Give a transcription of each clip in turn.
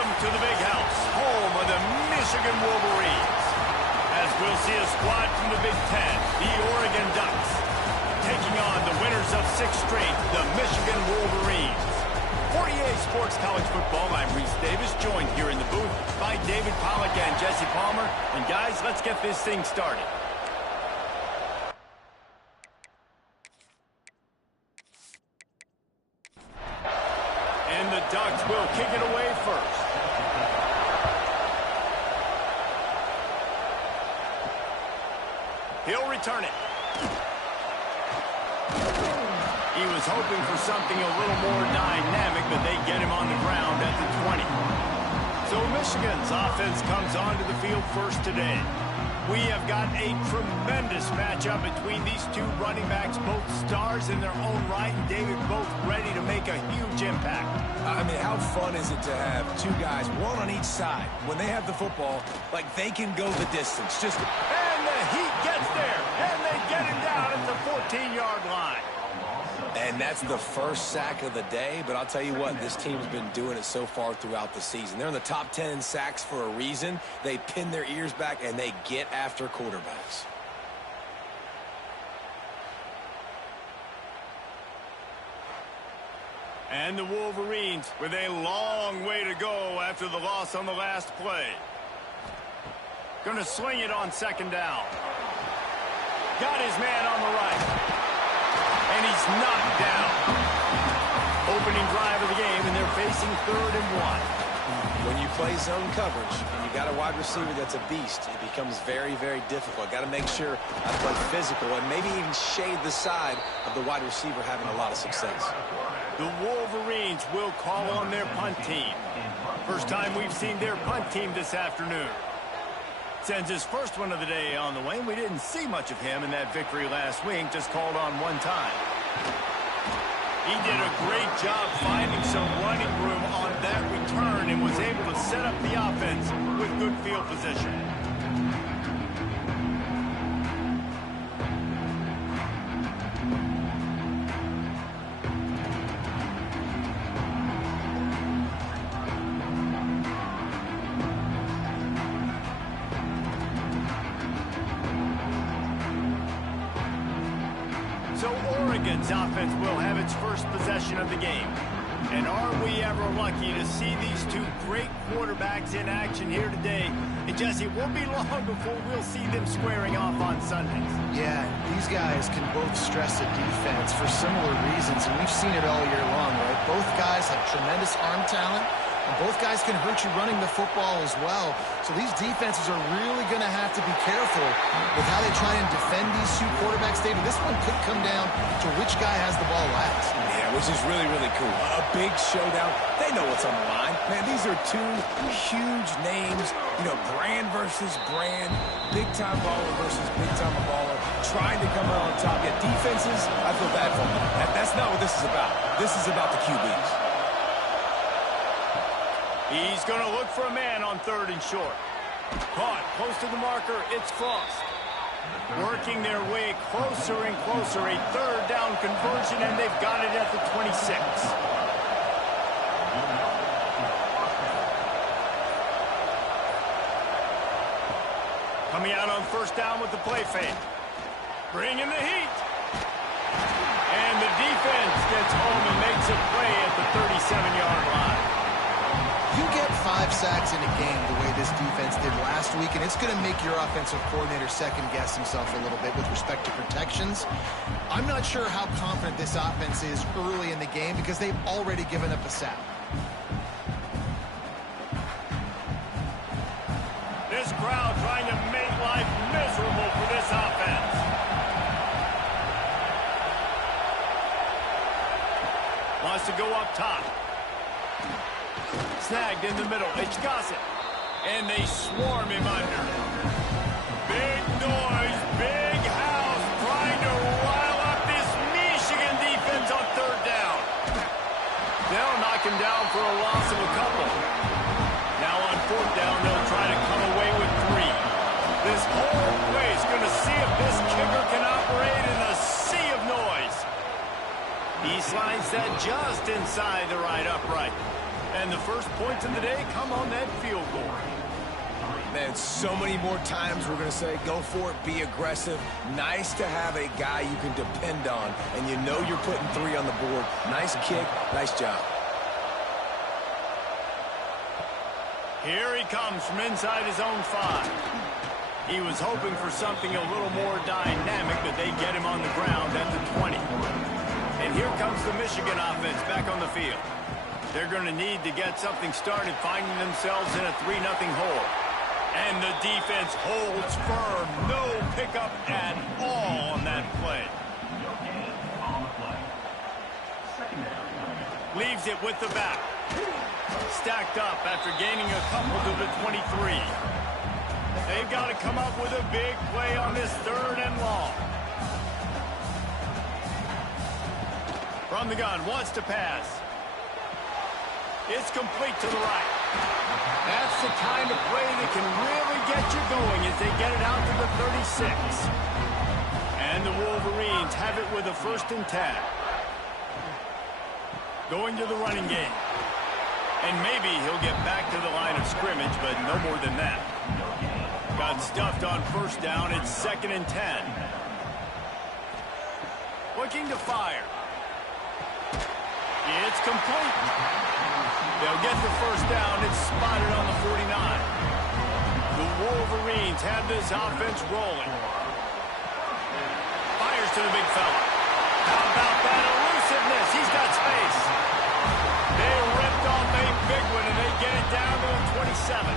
Welcome to the big house, home of the Michigan Wolverines. As we'll see a squad from the Big Ten, the Oregon Ducks, taking on the winners of 6 straight, the Michigan Wolverines. For EA Sports College Football, I'm Reese Davis, joined here in the booth by David Pollack and Jesse Palmer. And guys, let's get this thing started. And the Ducks will kick it away first. He'll return it. He was hoping for something a little more dynamic, but they get him on the ground at the 20. So Michigan's offense comes onto the field first today. We have got a tremendous matchup between these two running backs, both stars in their own right, and David, both ready to make a huge impact. I mean, how fun is it to have 2 guys, one on each side, when they have the football, like they can go the distance. And the Heat gets there, and they get him down at the 14-yard line. And that's the first sack of the day, but I'll tell you what, this team's been doing it so far throughout the season. They're in the top 10 in sacks for a reason. They pin their ears back, and they get after quarterbacks. And the Wolverines with a long way to go after the loss on the last play. Gonna swing it on 2nd down. Got his man on the right. And he's knocked down. Opening drive of the game, and they're facing 3rd and 1. When you play zone coverage and you got a wide receiver that's a beast, it becomes very, very difficult. Got to make sure I play physical and maybe even shade the side of the wide receiver having a lot of success. The Wolverines will call on their punt team. First time we've seen their punt team this afternoon. Sends his first one of the day on the way. We didn't see much of him in that victory last week, just called on 1 time. He did a great job finding some running room on that return and was able to set up the offense with good field position. So Oregon's offense will have its first possession of the game. And are we ever lucky to see these 2 great quarterbacks in action here today? And Jesse, it won't be long before we'll see them squaring off on Sundays. Yeah, these guys can both stress a defense for similar reasons, and we've seen it all year long, right? Both guys have tremendous arm talent, and both guys can hurt you running the football as well. So these defenses are really going to have to be careful with how they try and defend these 2 quarterbacks. David, this one could come down to which guy has the ball last. Yeah, which is really, really cool. A big showdown. They know what's on the line. Man, these are 2 huge names. You know, brand versus brand. Big-time baller versus big-time baller. Trying to come out on top. Yet defenses, I feel bad for them. That's not what this is about. This is about the QBs. He's going to look for a man on 3rd and short. Caught close to the marker. It's Frost. Working their way closer and closer. A 3rd down conversion, and they've got it at the 26. Coming out on 1st down with the play fake. Bringing the heat. And the defense gets home and makes a play at the 37-yard line. You get 5 sacks in a game the way this defense did last week, and it's going to make your offensive coordinator second-guess himself a little bit with respect to protections. I'm not sure how confident this offense is early in the game because they've already given up a sack. This crowd trying to make life miserable for this offense. Wants to go up top. Snagged in the middle. It's Gossett. And they swarm him under. Big noise, big house, trying to rile up this Michigan defense on 3rd down. They'll knock him down for a loss of a couple. Now on 4th down, they'll try to come away with 3. This whole place going to see if this kicker can operate in a sea of noise. He slides that just inside the right upright. And the first points of the day come on that field goal. Man, so many more times we're going to say, go for it, be aggressive. Nice to have a guy you can depend on, and you know you're putting 3 on the board. Nice kick, nice job. Here he comes from inside his own 5. He was hoping for something a little more dynamic, but they get him on the ground at the 20. And here comes the Michigan offense back on the field. They're going to need to get something started, finding themselves in a 3-0 hole. And the defense holds firm. No pickup at all on that play. Leaves it with the back. Stacked up after gaining a couple to the 23. They've got to come up with a big play on this 3rd and long. From the gun, wants to pass. It's complete to the right. That's the kind of play that can really get you going as they get it out to the 36. And the Wolverines have it with a 1st and 10. Going to the running game. And maybe he'll get back to the line of scrimmage, but no more than that. Got stuffed on 1st down. It's 2nd and 10. Looking to fire. It's complete. They'll get the 1st down. It's spotted on the 49. The Wolverines have this offense rolling. Fires to the big fella. How about that elusiveness? He's got space. They ripped off a big one, and they get it down to the 27.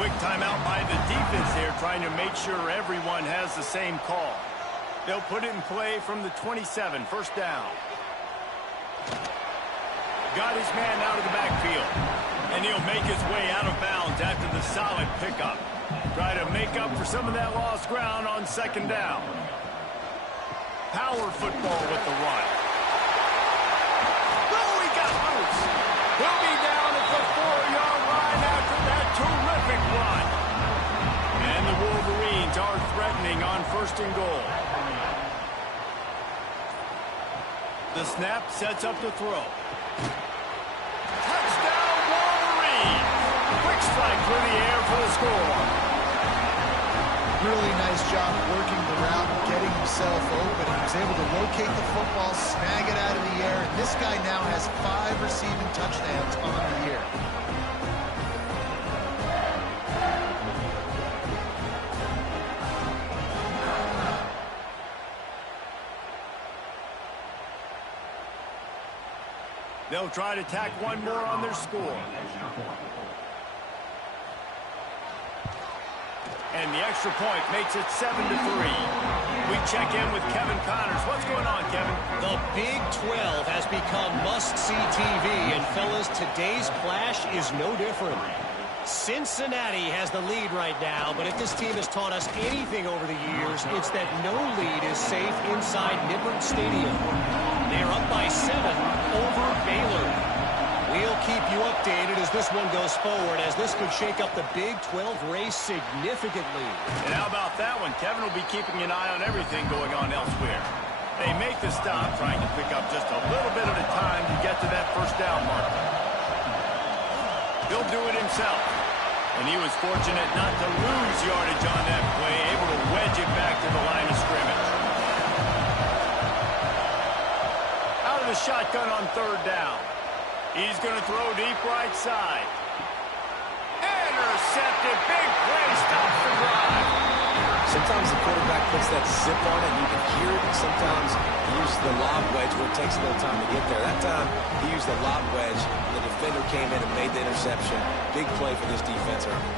Quick timeout by the defense there, trying to make sure everyone has the same call. They'll put it in play from the 27, 1st down. Got his man out of the backfield, and he'll make his way out of bounds after the solid pickup. Try to make up for some of that lost ground on 2nd down. Power football with the run. Oh, he got loose. He'll be down at the 4-yard line after that terrific run. And the Wolverines are threatening on 1st and goal. The snap sets up the throw. Touchdown, Wolverines! Quick strike through the air for the score. Really nice job working the route, getting himself open. He was able to locate the football, snag it out of the air, and this guy now has 5 receiving touchdowns on the year. They'll try to tack one more on their score. And the extra point makes it 7-3. We check in with Kevin Connors. What's going on, Kevin? The Big 12 has become must-see TV, and fellas, today's clash is no different. Cincinnati has the lead right now, but if this team has taught us anything over the years, it's that no lead is safe inside Nippert Stadium. They are up by 7 over Baylor. We'll keep you updated as this one goes forward, as this could shake up the Big 12 race significantly. And how about that one? Kevin will be keeping an eye on everything going on elsewhere. They make the stop, trying to pick up just a little bit at a time to get to that 1st down mark. He'll do it himself. And he was fortunate not to lose yardage on that play, able to wedge it back to the line of scrimmage. Out of the shotgun on 3rd down. He's going to throw deep right side. Intercepted. Big play. Stops the drive. Sometimes the quarterback puts that zip on it, and you can hear it. Sometimes he uses the lob wedge where it takes a little time to get there. That time, he used the lob wedge. The defender came in and made the interception. Big play for this defense early.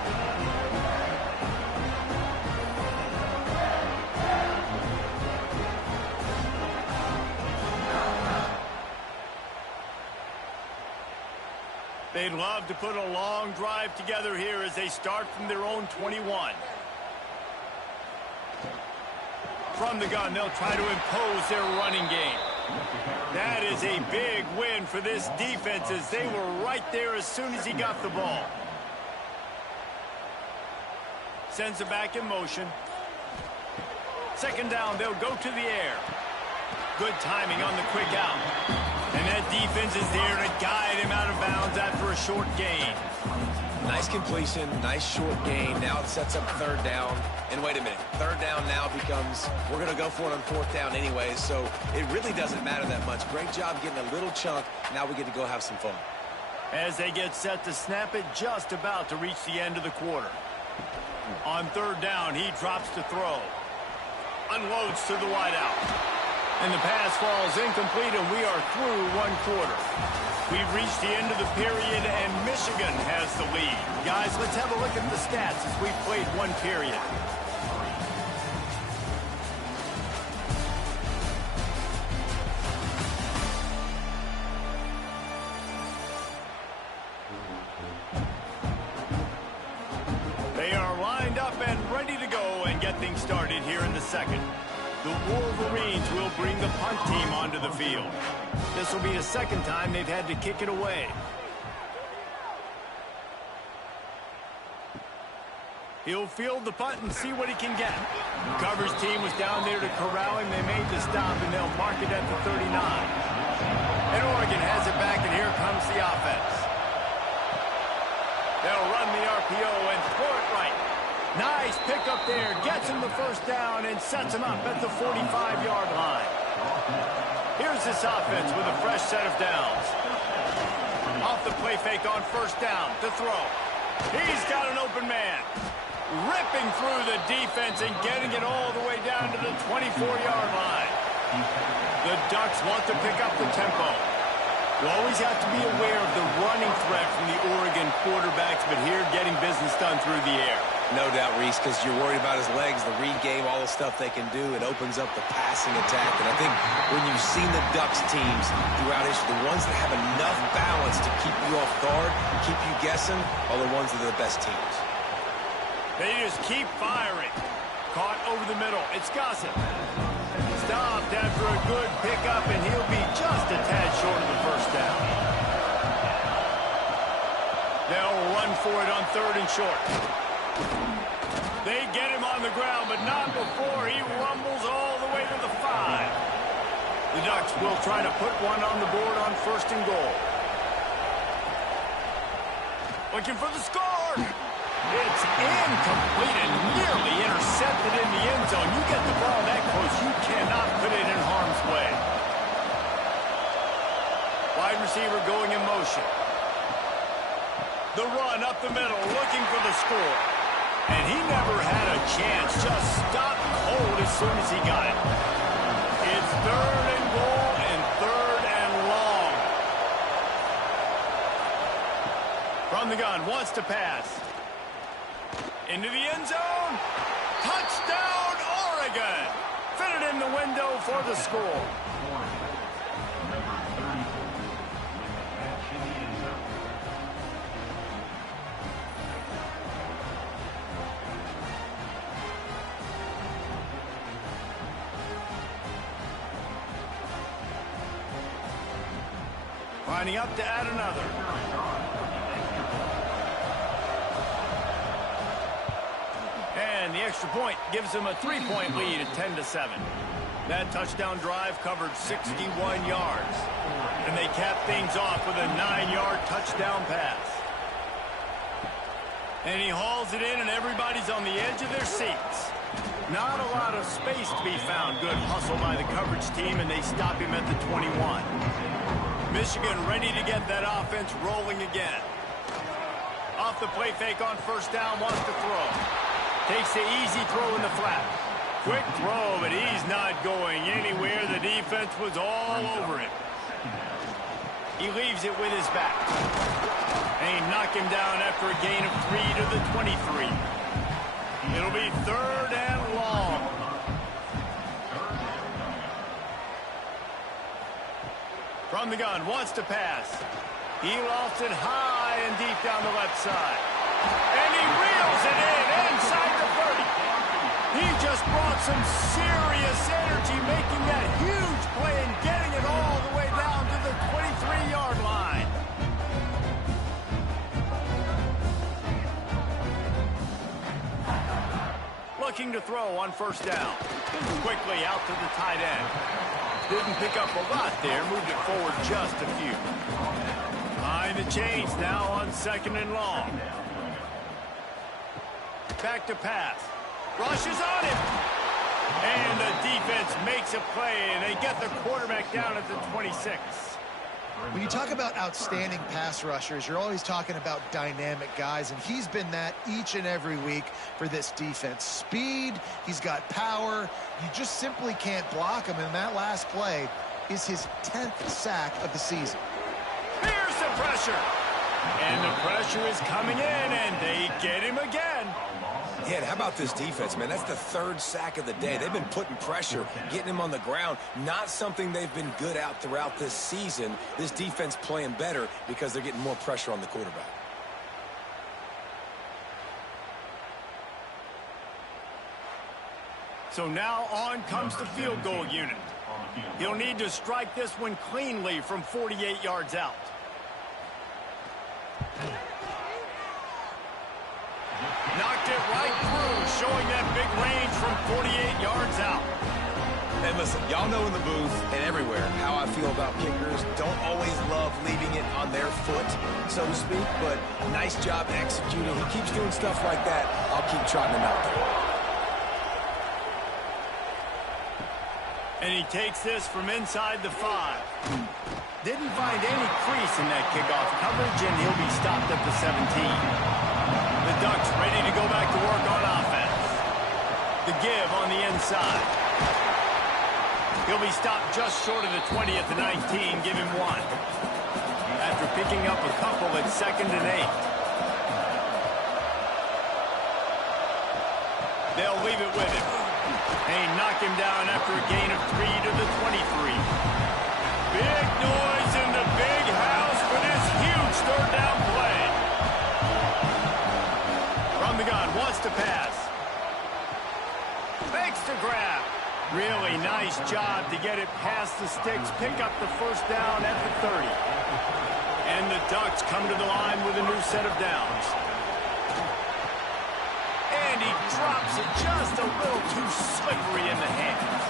They'd love to put a long drive together here as they start from their own 21. From the gun, they'll try to impose their running game. That is a big win for this defense, as they were right there as soon as he got the ball. Sends it back in motion. 2nd down, they'll go to the air. Good timing on the quick out. And that defense is there to guide him out of bounds after a short gain. Nice completion, nice short gain. Now it sets up third down. And wait a minute, third down now becomes, we're going to go for it on fourth down anyways, so it really doesn't matter that much. Great job getting a little chunk. Now we get to go have some fun. As they get set to snap it, just about to reach the end of the quarter. On third down, he drops to throw. Unloads to the wideout. And the pass falls incomplete, and we are through one quarter. We've reached the end of the period, and Michigan has the lead. Guys, let's have a look at the stats as we've played one period. They are lined up and ready to go and get things started here in the second. The Wolverines will bring the punt team onto the field. This will be the second time they've had to kick it away. He'll field the punt and see what he can get. The coverage team was down there to corral him. They made the stop, and they'll mark it at the 39. And Oregon has it back, and here comes the offense. They'll run the RPO and throw it right. Nice pickup there. Gets him the first down and sets him up at the 45-yard line. Here's this offense with a fresh set of downs. Off the play fake on first down to throw. He's got an open man. Ripping through the defense and getting it all the way down to the 24-yard line. The Ducks want to pick up the tempo. You always have to be aware of the running threat from the Oregon quarterbacks, but here getting business done through the air. No doubt, Reese, because you're worried about his legs, the read game, all the stuff they can do. It opens up the passing attack. And I think when you've seen the Ducks teams throughout history, the ones that have enough balance to keep you off guard, keep you guessing, are the ones that are the best teams. They just keep firing. Caught over the middle. It's Gossett. Stopped after a good pickup, and he'll be just a tad short of the first down. They'll run for it on third and short. They get him on the ground, but not before he rumbles all the way to the 5. The Ducks will try to put one on the board on first and goal. Looking for the score. It's incomplete and nearly intercepted in the end zone. You get the ball that close, you cannot put it in harm's way. Wide receiver going in motion. The run up the middle, looking for the score. And he never had a chance, just stopped cold as soon as he got it. It's third and goal and third and long. From the gun, wants to pass. Into the end zone. Touchdown, Oregon. Fitted in the window for the score. Lining up to add another. And the extra point gives them a 3-point lead at 10-7. That touchdown drive covered 61 yards. And they cap things off with a 9-yard touchdown pass. And he hauls it in, and everybody's on the edge of their seats. Not a lot of space to be found. Good hustle by the coverage team, and they stop him at the 21. Michigan ready to get that offense rolling again. Off the play fake on first down, wants to throw. Takes the easy throw in the flat. Quick throw, but he's not going anywhere. The defense was all over him. He leaves it with his back. And he knocked him down after a gain of 3 to the 23. It'll be third and long. From the gun, wants to pass. He lost it high and deep down the left side. And he reels it in inside the 30. He just brought some serious energy, making that huge play and getting it all the way down to the 23-yard line. Looking to throw on first down. Quickly out to the tight end. Didn't pick up a lot there. Moved it forward just a few. Behind the chains now on 2nd and long. Back to pass. Rushes on him. And the defense makes a play, and they get the quarterback down at the 26. When you talk about outstanding pass rushers, you're always talking about dynamic guys, and he's been that each and every week for this defense. Speed, he's got power. You just simply can't block him, and that last play is his 10th sack of the season. Here's the pressure. And the pressure is coming in, and they get him again. Yeah, and how about this defense, man? That's the 3rd sack of the day. They've been putting pressure, getting him on the ground. Not something they've been good at throughout this season. This defense playing better because they're getting more pressure on the quarterback. So now on comes the field goal unit. He'll need to strike this one cleanly from 48 yards out. Knocked it right through, showing that big range from 48 yards out. And listen, y'all know in the booth and everywhere how I feel about kickers. Don't always love leaving it on their foot, so to speak, but nice job executing. He keeps doing stuff like that. I'll keep trotting him out there. And he takes this from inside the 5. Didn't find any crease in that kickoff coverage, and he'll be stopped at the 17. The Ducks ready to go back to work on offense. The give on the inside. He'll be stopped just short of the 20 at the 19. Give him 1. After picking up a couple at 2nd and 8. They'll leave it with him. They knock him down after a gain of 3 to the 23. Big noise in the big house for this huge 3rd down play. From the gun, wants to pass. Makes the grab. Really nice job to get it past the sticks. Pick up the 1st down at the 30. And the Ducks come to the line with a new set of downs. And he drops it just a little too slippery in the hands.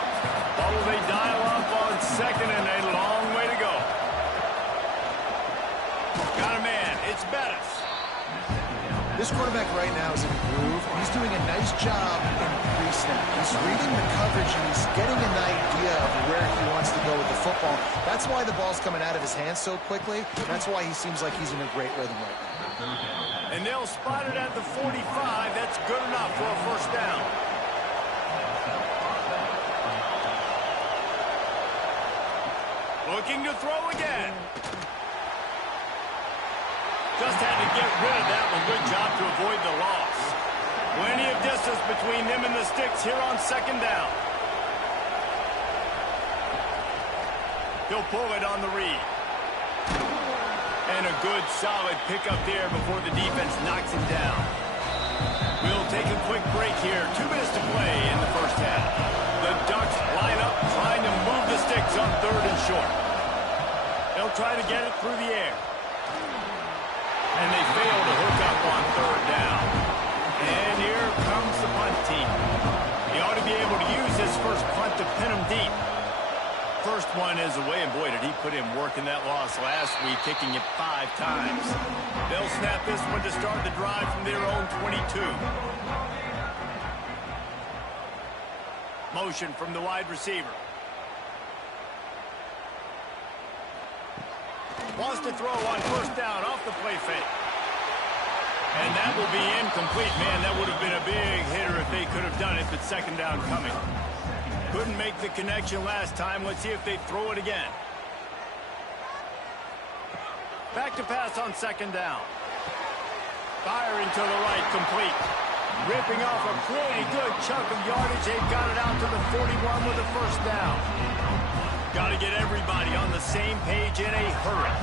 Oh, they dial up on 2nd and a long way to go. Got a man. It's Bettis. This quarterback right now is in a groove, and he's doing a nice job in pre-snap. He's reading the coverage, and he's getting an idea of where he wants to go with the football. That's why the ball's coming out of his hands so quickly. That's why he seems like he's in a great rhythm right now. And they'll spot it at the 45. That's good enough for a 1st down. Looking to throw again. Just had to get rid of that one. Good job to avoid the loss. Plenty of distance between them and the sticks here on 2nd down. He'll pull it on the read. And a good, solid pickup there before the defense knocks him down. We'll take a quick break here. 2 minutes to play in the 1st half. The Ducks line up trying to move the sticks on 3rd and short. They'll try to get it through the air. And they fail to hook up on 3rd down. And here comes the punt team. He ought to be able to use his first punt to pin him deep. First one is away, and boy, did he put in work in that loss last week, kicking it 5 times. They'll snap this one to start the drive from their own 22. Motion from the wide receiver. Wants to throw on 1st down off the play fake. And that will be incomplete. Man, that would have been a big hitter if they could have done it, but 2nd down coming. Couldn't make the connection last time. Let's see if they throw it again. Back to pass on 2nd down. Firing to the right, complete. Ripping off a pretty good chunk of yardage. They've got it out to the 41 with a 1st down. Got to get everybody on the same page in a hurry.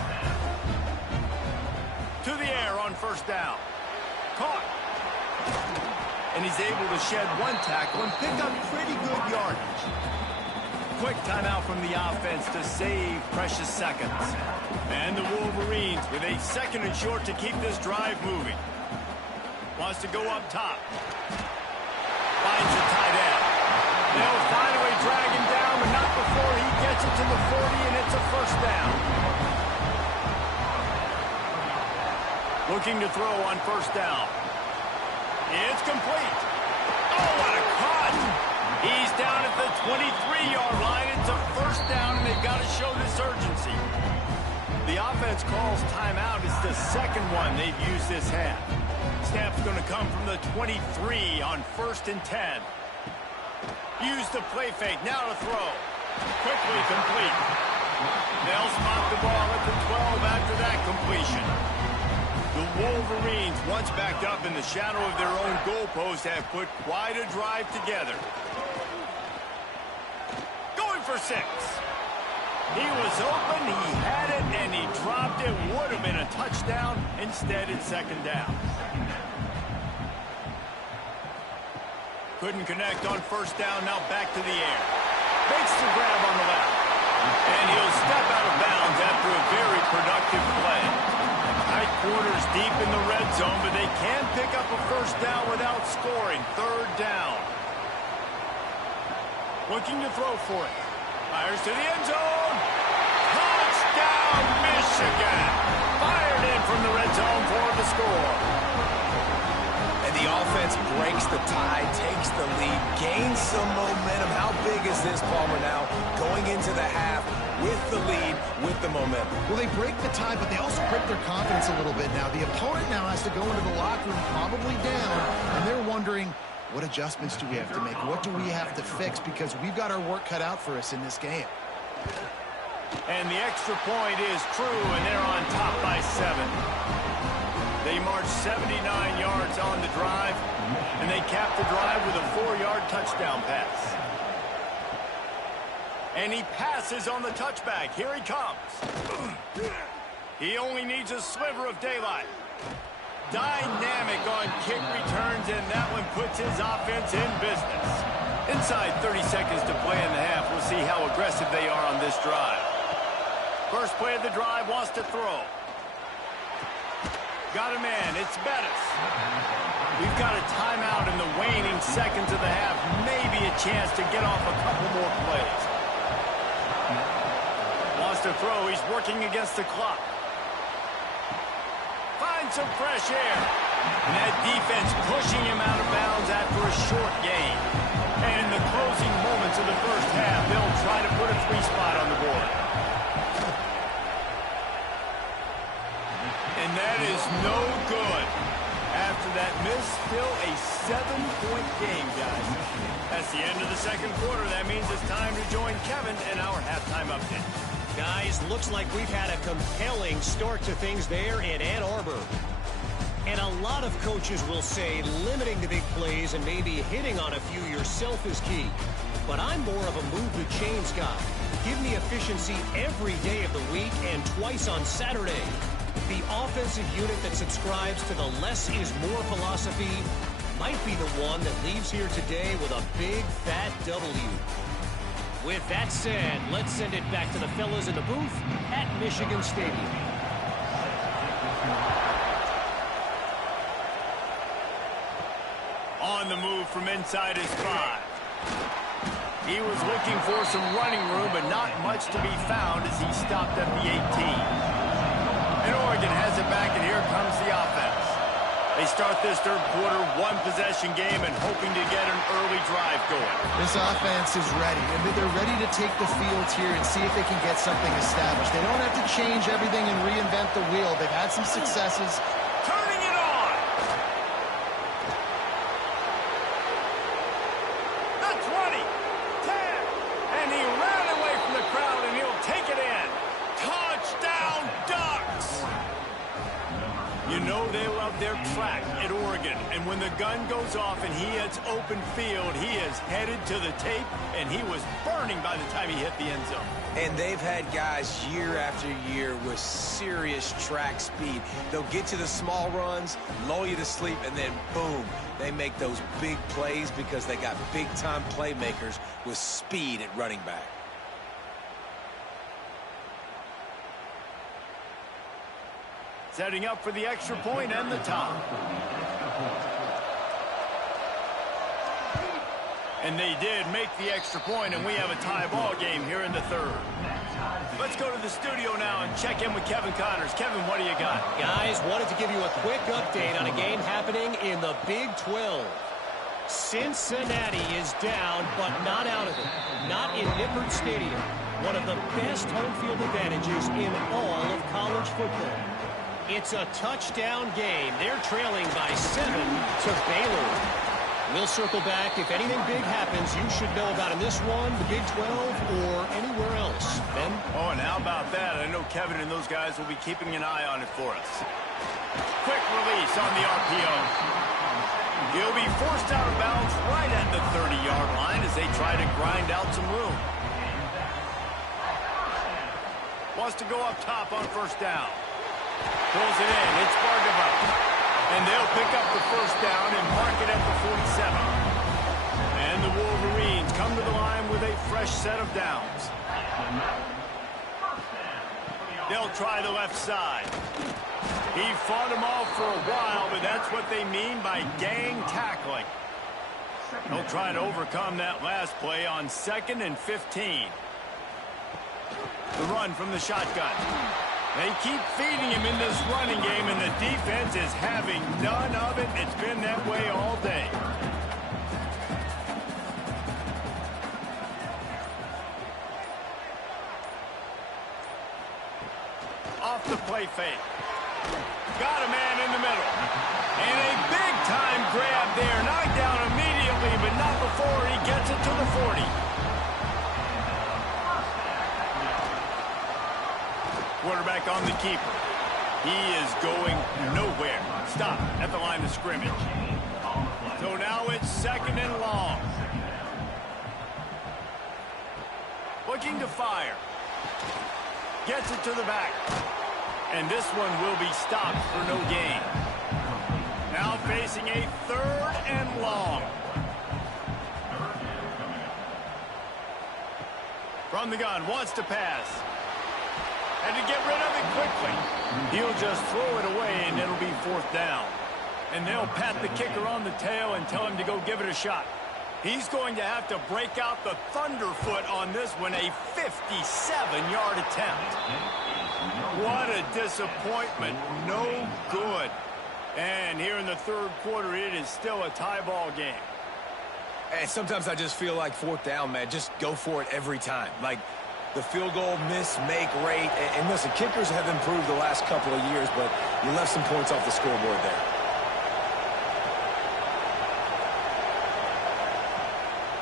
To the air on 1st down. Caught. And he's able to shed 1 tackle and pick up pretty good yardage. Quick timeout from the offense to save precious seconds. And the Wolverines with a 2nd and short to keep this drive moving. Wants to go up top. Finds a tight end. They'll finally drag him down, but not before he gets it the 40, and it's a first down. Looking to throw on first down. It's complete. Oh, what a cut! He's down at the 23-yard line. It's a first down, and they've got to show this urgency. The offense calls timeout. It's the second one they've used this half. Snap's going to come from the 23 on 1st and 10. Use the play fake. Now to throw. Quickly complete. They'll spot the ball at the 12 after that completion. The Wolverines, once backed up in the shadow of their own goalpost, have put quite a drive together. Going for 6. He was open, he had it, and he dropped it. Would have been a touchdown. Instead, it's second down. Couldn't connect on first down. Now back to the air. Makes the grab on the left. And he'll step out of bounds after a very productive play. Tight quarters deep in the red zone, but they can pick up a first down without scoring. Third down. Looking to throw for it. Fires to the end zone. Touchdown, Michigan. Fired in from the red zone for the score. And the offense breaks the tie, takes the lead, gains some momentum. How big is this, Palmer, now going into the half with the lead, with the momentum? Well, they break the tie, but they also break their confidence a little bit now. The opponent now has to go into the locker room probably down, and they're wondering, what adjustments do we have to make? What do we have to fix? Because we've got our work cut out for us in this game. And the extra point is true, and they're on top by 7. They marched 79 yards on the drive, and they capped the drive with a 4-yard touchdown pass. And he passes on the touchback. Here he comes. He only needs a sliver of daylight. Dynamic on kick returns, and that one puts his offense in business. Inside 30 seconds to play in the half. We'll see how aggressive they are on this drive. First play of the drive, wants to throw. Got a man. It's Bettis. We've got a timeout in the waning seconds of the half. Maybe a chance to get off a couple more plays. Wants to throw. He's working against the clock. Finds some fresh air. And that defense pushing him out of bounds after a short gain. And in the closing moments of the first half, they'll try to put a 3-spot on the board. And that is no good. After that miss, still a 7-point game, guys. That's the end of the second quarter. That means it's time to join Kevin in our halftime update. Guys, looks like we've had a compelling start to things there in Ann Arbor. And a lot of coaches will say limiting the big plays and maybe hitting on a few yourself is key. But I'm more of a move the chains guy. Give me efficiency every day of the week and twice on Saturday. The offensive unit that subscribes to the less is more philosophy might be the one that leaves here today with a big, fat W. With that said, let's send it back to the fellas in the booth at Michigan Stadium. On the move from inside his 5. He was looking for some running room, but not much to be found as he stopped at the 18. And Oregon has it back, and here comes the offense. They start this third quarter, one-possession game, and hoping to get an early drive going. This offense is ready. I mean, they're ready to take the field here and see if they can get something established. They don't have to change everything and reinvent the wheel. They've had some successes. Turning it on! The 20, 10, and he ran away from the crowd, and he'll take it in. Touchdown, Ducks! You know they love their track at Oregon, and when the gun goes off and he hits open field, he is headed to the tape, and he was burning by the time he hit the end zone. And they've had guys year after year with serious track speed. They'll get to the small runs, lull you to sleep, and then boom, they make those big plays because they got big-time playmakers with speed at running back. Setting up for the extra point and the top. And they did make the extra point, and we have a tie ball game here in the third. Let's go to the studio now and check in with Kevin Connors. Kevin, what do you got? Guys, wanted to give you a quick update on a game happening in the Big 12. Cincinnati is down, but not out of it. Not in Nippert Stadium. One of the best home field advantages in all of college football. It's a touchdown game. They're trailing by 7 to Baylor. We'll circle back. If anything big happens, you should know about in this one, the Big 12, or anywhere else. Ben? Oh, and how about that? I know Kevin and those guys will be keeping an eye on it for us. Quick release on the RPO. He'll be forced out of bounds right at the 30-yard line as they try to grind out some room. Wants to go up top on first down. Pulls it in. It's Bargava. And they'll pick up the first down and mark it at the 47. And the Wolverines come to the line with a fresh set of downs. They'll try the left side. He fought them off for a while, but that's what they mean by gang tackling. They'll try to overcome that last play on 2nd and 15. The run from the shotgun. They keep feeding him in this running game, and the defense is having none of it. It's been that way all day. Off the play fake. Got a man in the middle. And a big-time grab there. Knocked down immediately, but not before he gets it to the 40. Quarterback on the keeper. He is going nowhere. Stop at the line of scrimmage. So now it's 2nd and long. Looking to fire. Gets it to the back. And this one will be stopped for no gain. Now facing a 3rd and long. From the gun, wants to pass. And to get rid of it quickly. He'll just throw it away, and it'll be 4th down. And they'll pat the kicker on the tail and tell him to go give it a shot. He's going to have to break out the thunderfoot on this one, a 57-yard attempt. What a disappointment. No good. And here in the third quarter, it is still a tie ball game. And sometimes I just feel like 4th down, man. Just go for it every time. Like, the field goal miss-make rate. And listen, kickers have improved the last couple of years, but you left some points off the scoreboard there.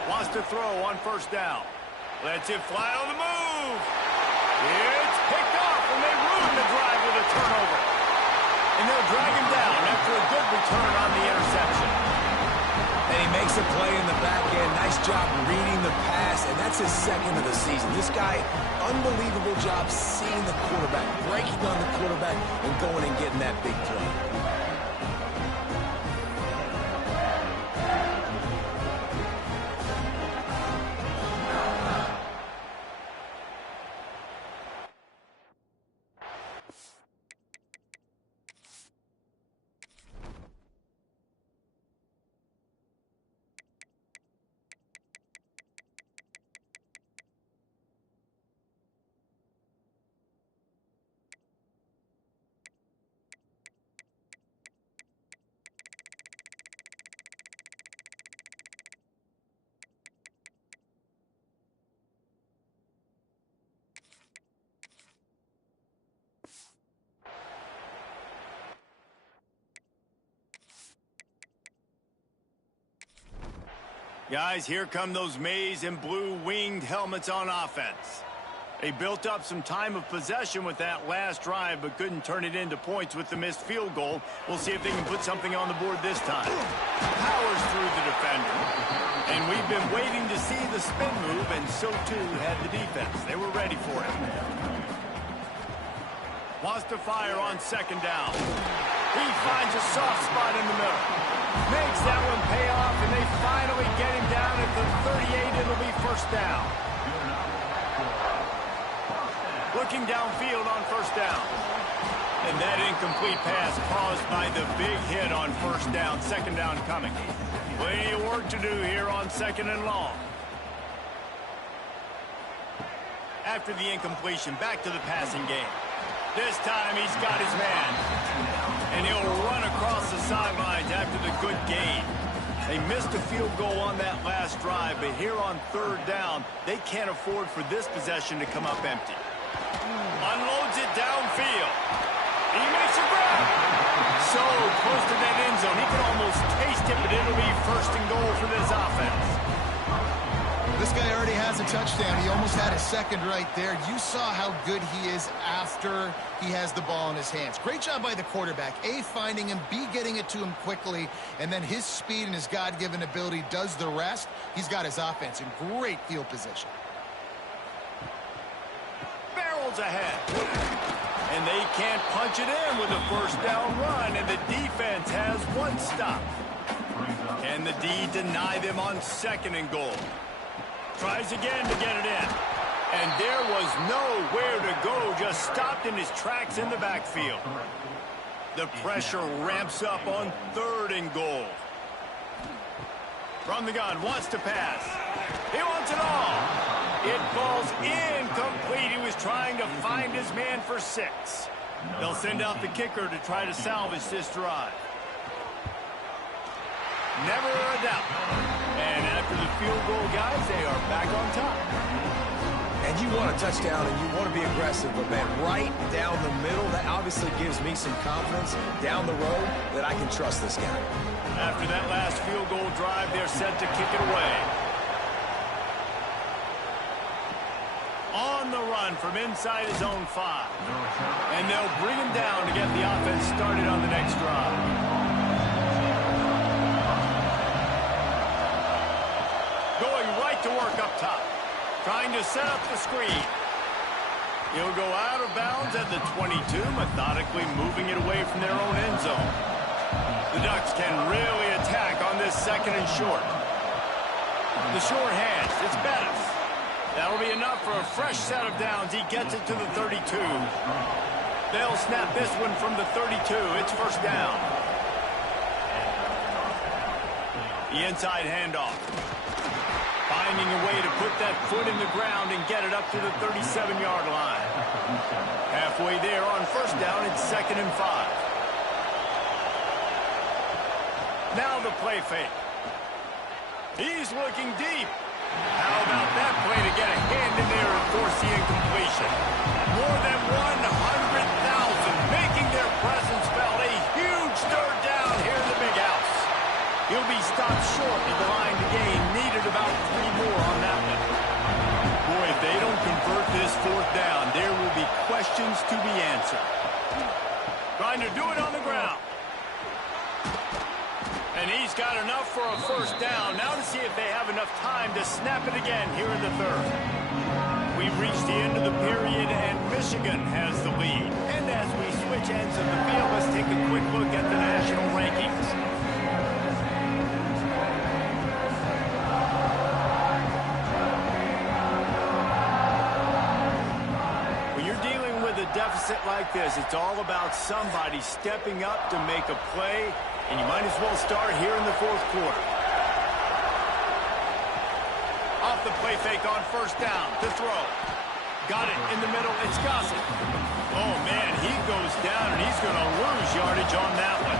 Wants to throw on first down. Lets it fly on the move. It's picked off, and they ruin the drive with a turnover. And they'll drag him down after a good return on the interception. And he makes a play in the back end. Nice job reading the pass, and that's his 2nd of the season. This guy, unbelievable job seeing the quarterback, breaking on the quarterback, and going and getting that big play. Guys, here come those maize and blue winged helmets on offense. They built up some time of possession with that last drive, but couldn't turn it into points with the missed field goal. We'll see if they can put something on the board this time. Powers through the defender. And we've been waiting to see the spin move, and so too had the defense. They were ready for it. Wants to fire on 2nd down. He finds a soft spot in the middle. Makes that one pay off, and they finally get him down at the 38. It'll be 1st down. Looking downfield on 1st down. And that incomplete pass caused by the big hit on 1st down. 2nd down coming. Plenty of work to do here on 2nd and long. After the incompletion, back to the passing game. This time he's got his man. And he'll run across the sidelines after the good gain. They missed a field goal on that last drive, but here on 3rd down, they can't afford for this possession to come up empty. Unloads it downfield. He makes a grab. So close to that end zone, he can almost taste it, but it'll be 1st and goal for this offense. This guy already has a touchdown. He almost had a 2nd right there. You saw how good he is after he has the ball in his hands. Great job by the quarterback. A, finding him, B, getting it to him quickly, and then his speed and his God-given ability does the rest. He's got his offense in great field position. Barrels ahead. And they can't punch it in with a 1st down run, and the defense has 1 stop. Can the D deny them on 2nd and goal? Tries again to get it in. And there was nowhere to go, just stopped in his tracks in the backfield. The pressure ramps up on 3rd and goal. From the gun, wants to pass. He wants it all. It falls incomplete. He was trying to find his man for 6. They'll send out the kicker to try to salvage this drive. Never a doubt. And after the field goal, guys, they are back on top. And you want a touchdown and you want to be aggressive, but man, right down the middle, that obviously gives me some confidence down the road that I can trust this guy. After that last field goal drive, they're set to kick it away. On the run from inside his own 5. And they'll bring him down to get the offense started on the next drive. Going right to work up top. Trying to set up the screen. He'll go out of bounds at the 22, methodically moving it away from their own end zone. The Ducks can really attack on this 2nd and short. The short hands, it's Bettis. That'll be enough for a fresh set of downs. He gets it to the 32. They'll snap this one from the 32. It's 1st down. The inside handoff. Finding a way to put that foot in the ground and get it up to the 37-yard line. Halfway there on 1st down, it's 2nd and 5. Now the play fake. He's looking deep. How about that play to get a hand in there and force the incompletion? More than 100,000 making their presence felt. A huge 3rd down here in the big house. He'll be stopped short of the line to gain. Needed about 3 more on that one. Boy, if they don't convert this 4th down, there will be questions to be answered. Trying to do it on the ground. And he's got enough for a 1st down. Now to see if they have enough time to snap it again here in the 3rd. We've reached the end of the period, and Michigan has the lead. And as we switch ends of the field, let's take a quick look at the national rankings. Deficit like this, it's all about somebody stepping up to make a play, and you might as well start here in the 4th quarter. Off the play fake on 1st down to throw. Got it in the middle, it's Gossett. Oh man, he goes down and he's going to lose yardage on that one.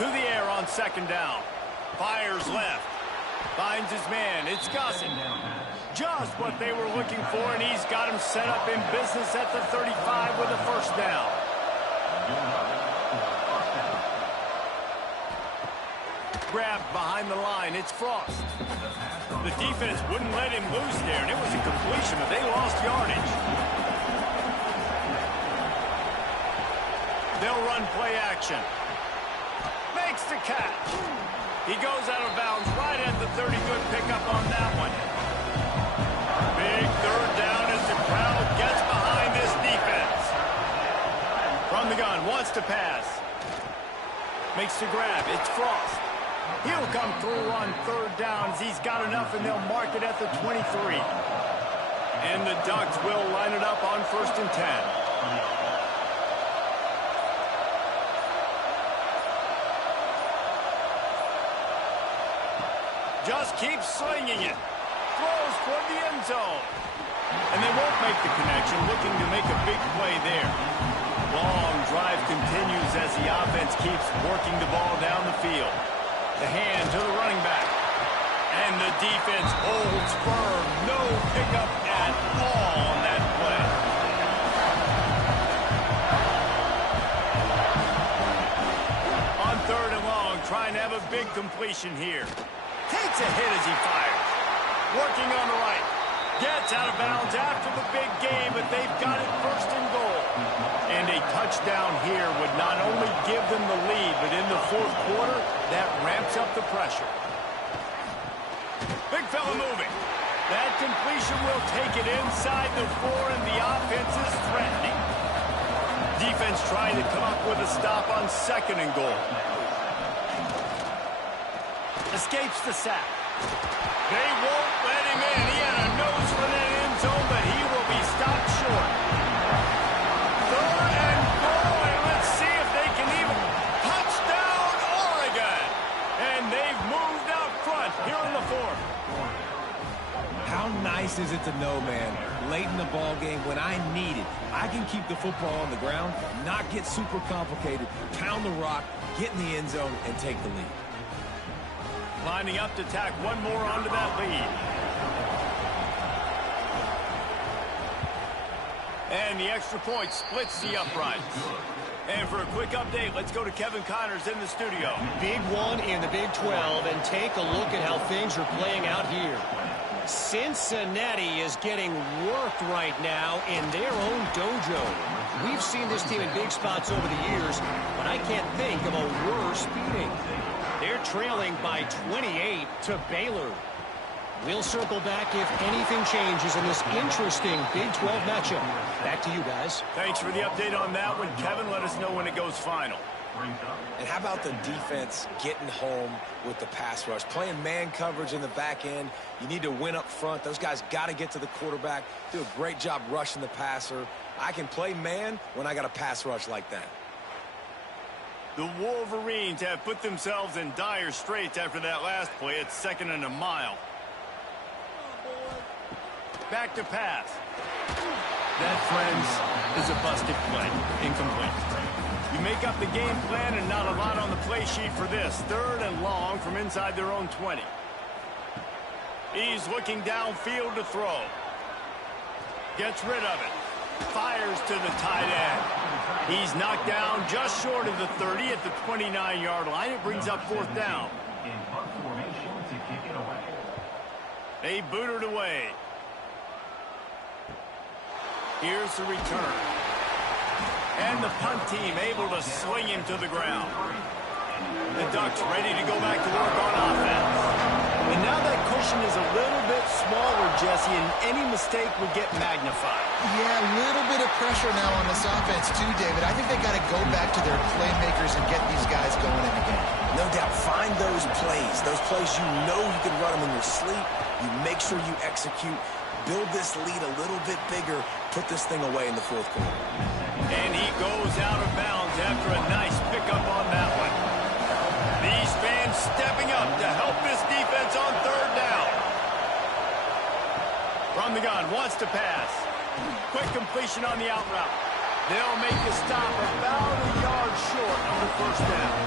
To the air on 2nd down. Fires left. Finds his man, it's Gossett. Just what they were looking for, and he's got him set up in business at the 35 with a 1st down. Grabbed behind the line, it's Frost. The defense wouldn't let him loose there, and it was a completion, but they lost yardage. They'll run play action. Makes the catch. He goes out of bounds right at the 30. Good pickup on that one. Big 3rd down as the crowd gets behind this defense. From the gun, wants to pass. Makes the grab, it's Frost. He'll come through on 3rd downs. He's got enough, and they'll mark it at the 23. And the Ducks will line it up on 1st and 10. Just keeps slinging it. Throws toward the end zone. And they won't make the connection, looking to make a big play there. Long drive continues as the offense keeps working the ball down the field. The hand to the running back. And the defense holds firm. No pickup at all on that play. On 3rd and long, trying to have a big completion here. Takes a hit as he fires. Working on the right. Gets out of bounds after the big game, but they've got it 1st and goal. And a touchdown here would not only give them the lead, but in the 4th quarter, that ramps up the pressure. Big fella moving. That completion will take it inside the 4, and the offense is threatening. Defense trying to come up with a stop on 2nd and goal. Escapes the sack. They won't let him in. He had a nose for that end zone, but he will be stopped short. 3rd and goal, and let's see if they can even touchdown Oregon. And they've moved out front here in the 4th. How nice is it to know, man, late in the ball game when I need it, I can keep the football on the ground, not get super complicated, pound the rock, get in the end zone, and take the lead. Lining up to tack one more onto that lead. And the extra point splits the uprights. And for a quick update, let's go to Kevin Connors in the studio. Big one in the Big 12, and take a look at how things are playing out here. Cincinnati is getting worked right now in their own dojo. We've seen this team in big spots over the years, but I can't think of a worse beating. They're trailing by 28 to Baylor. We'll circle back if anything changes in this interesting Big 12 matchup. Back to you guys. Thanks for the update on that one, Kevin. Let us know when it goes final. And how about the defense getting home with the pass rush? Playing man coverage in the back end. You need to win up front. Those guys got to get to the quarterback. Do a great job rushing the passer. I can play man when I got a pass rush like that. The Wolverines have put themselves in dire straits after that last play. It's 2nd and a mile. Back to pass. That, friends, is a busted play. Incomplete. You make up the game plan and not a lot on the play sheet for this. 3rd and long from inside their own 20. He's looking downfield to throw. Gets rid of it. Fires to the tight end. He's knocked down just short of the 30 at the 29-yard line. It brings up 4th down. They boot it away. Here's the return. And the punt team able to sling him to the ground. The Ducks ready to go back to work on offense. And now that cushion is a little bit smaller, Jesse, and any mistake would get magnified. Yeah, a little bit of pressure now on this offense too, David. I think they got to go back to their playmakers and get these guys going in the game. No doubt, find those plays you know you can run them in your sleep. You make sure you execute. Build this lead a little bit bigger. Put this thing away in the 4th quarter. And he goes out of bounds after a nice pickup on that one. These fans stepping up to help this defense on 3rd down. From the gun, wants to pass. Quick completion on the out route. They'll make a stop about a yard short of the 1st down.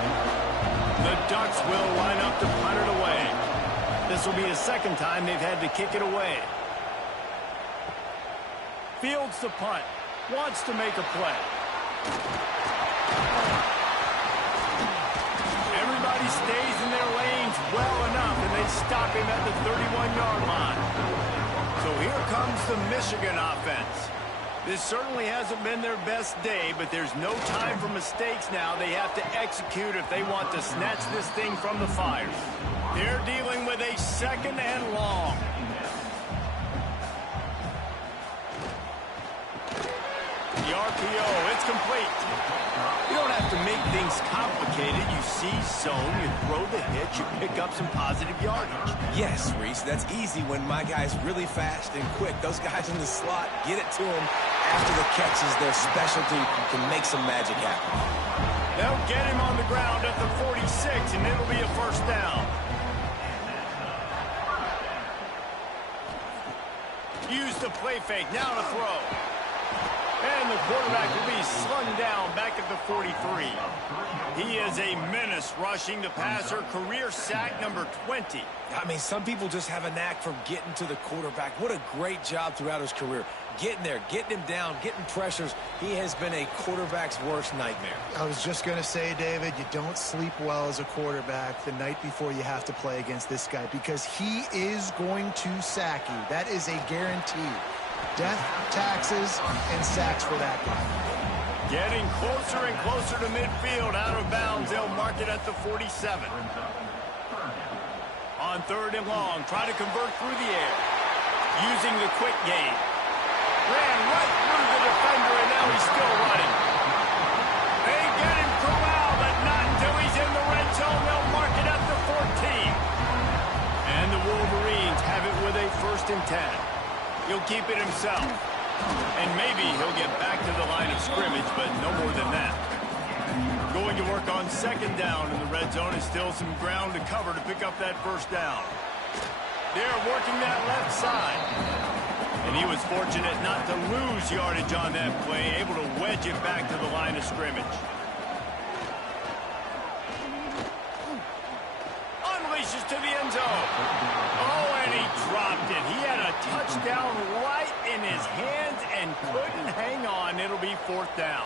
The Ducks will line up to punt it away. This will be the 2nd time they've had to kick it away. Fields the punt. Wants to make a play. Everybody stays in their lanes well enough, and they stop him at the 31-yard line. So here comes the Michigan offense. This certainly hasn't been their best day, but there's no time for mistakes now. They have to execute if they want to snatch this thing from the fire. They're dealing with a 2nd and long. The RPO, it's complete. You don't have to make things complicated. You see zone, you throw the hit, you pick up some positive yardage. Yes, Reese, that's easy when my guy's really fast and quick. Those guys in the slot, get it to him after the catch is their specialty, can make some magic happen. They'll get him on the ground at the 46, and it'll be a 1st down. the play fake. Now to throw. And the quarterback will be slung down back at the 43. He is a menace rushing the passer. Career sack number 20. I mean, some people just have a knack for getting to the quarterback. What a great job throughout his career. Getting there, getting him down, getting pressures. He has been a quarterback's worst nightmare. I was just going to say, David, you don't sleep well as a quarterback the night before you have to play against this guy because he is going to sack you. That is a guarantee. Death, taxes, and sacks for that guy. Getting closer and closer to midfield. Out of bounds. They'll mark it at the 47. On 3rd and long, try to convert through the air. Using the quick game. Ran right through the defender, and now he's still running. They get him corralled, but not until he's in the red zone. They'll mark it at the 14. And the Wolverines have it with a 1st and 10. He'll keep it himself. And maybe he'll get back to the line of scrimmage, but no more than that. Going to work on 2nd down in the red zone is still some ground to cover to pick up that 1st down. They're working that left side. And he was fortunate not to lose yardage on that play, able to wedge it back to the line of scrimmage. Unleashes to the end zone. Oh, and he dropped it. He had a touchdown right in his hands and couldn't hang on. It'll be 4th down.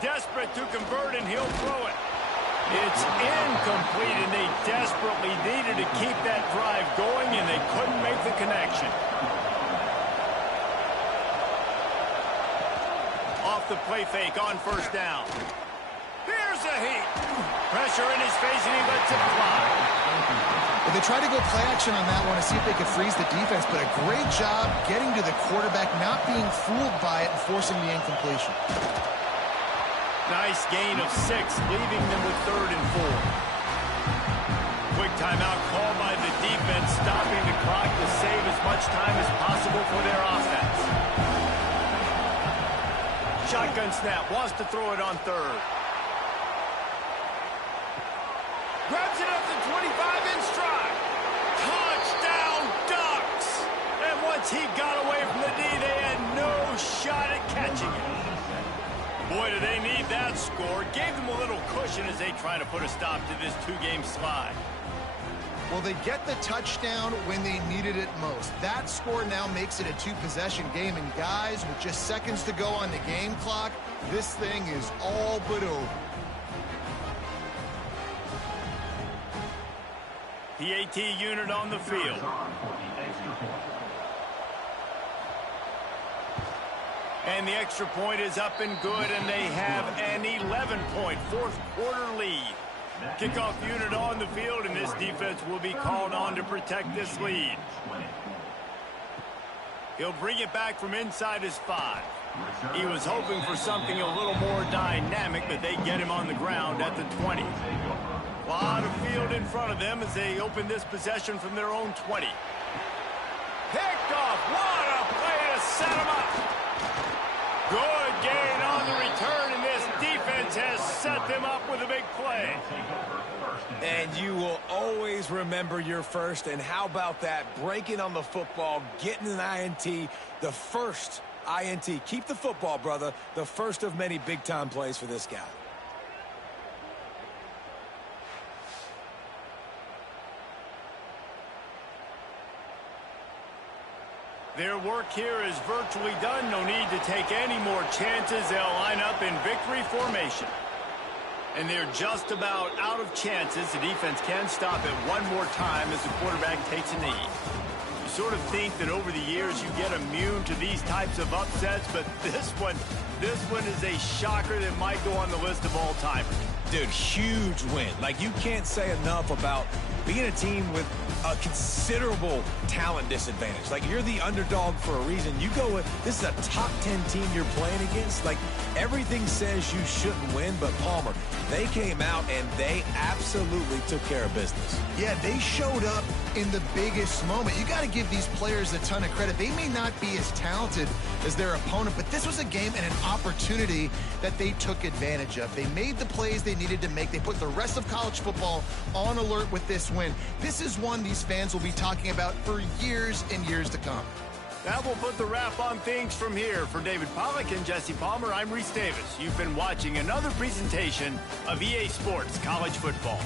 Desperate to convert, and he'll throw it. It's incomplete, and they desperately needed to keep that drive going, and they couldn't make the connection. Off the play fake on 1st down. Here's a heat. Pressure in his face, and he lets it fly. Well, they tried to go play action on that one to see if they could freeze the defense, but a great job getting to the quarterback, not being fooled by it, and forcing the incompletion. Nice gain of 6, leaving them with 3rd and 4. Quick timeout called by the defense, stopping the clock to save as much time as possible for their offense. Shotgun snap, wants to throw it on 3rd. Grabs it up to 25 in stride. Touchdown Ducks! And once he got away from the D, they had no shot at catching it. Boy, do they need that score. Gave them a little cushion as they try to put a stop to this 2-game slide. Well, they get the touchdown when they needed it most. That score now makes it a 2-possession game. And guys, with just seconds to go on the game clock, this thing is all but over. PAT unit on the field. And the extra point is up and good, and they have an 11-point 4th-quarter lead. Kickoff unit on the field, and this defense will be called on to protect this lead. He'll bring it back from inside his 5. He was hoping for something a little more dynamic, but they get him on the ground at the 20. A lot of field in front of them as they open this possession from their own 20. Picked off. What a play to set him up. Good gain on the return, and this defense has set them up with a big play. And you will always remember your 1st, and how about that? Breaking on the football, getting an INT, the 1st INT. Keep the football, brother. The 1st of many big-time plays for this guy. Their work here is virtually done. No need to take any more chances. They'll line up in victory formation. And they're just about out of chances. The defense can stop it one more time as the quarterback takes a knee. You sort of think that over the years you get immune to these types of upsets, but this one is a shocker that might go on the list of all-timers. Dude, huge win. Like, you can't say enough about being a team with a considerable talent disadvantage. Like, you're the underdog for a reason. You go with, this is a top 10 team you're playing against. Like, everything says you shouldn't win, but Palmer, they came out and they absolutely took care of business. Yeah, they showed up in the biggest moment. You got to give these players a ton of credit. They may not be as talented as their opponent, but this was a game and an opportunity that they took advantage of. They made the plays they needed to make. They put the rest of college football on alert with this win. This is one these fans will be talking about for years and years to come. That will put the wrap on things from here. For David Pollack and Jesse Palmer, I'm Reese Davis. You've been watching another presentation of EA Sports College Football.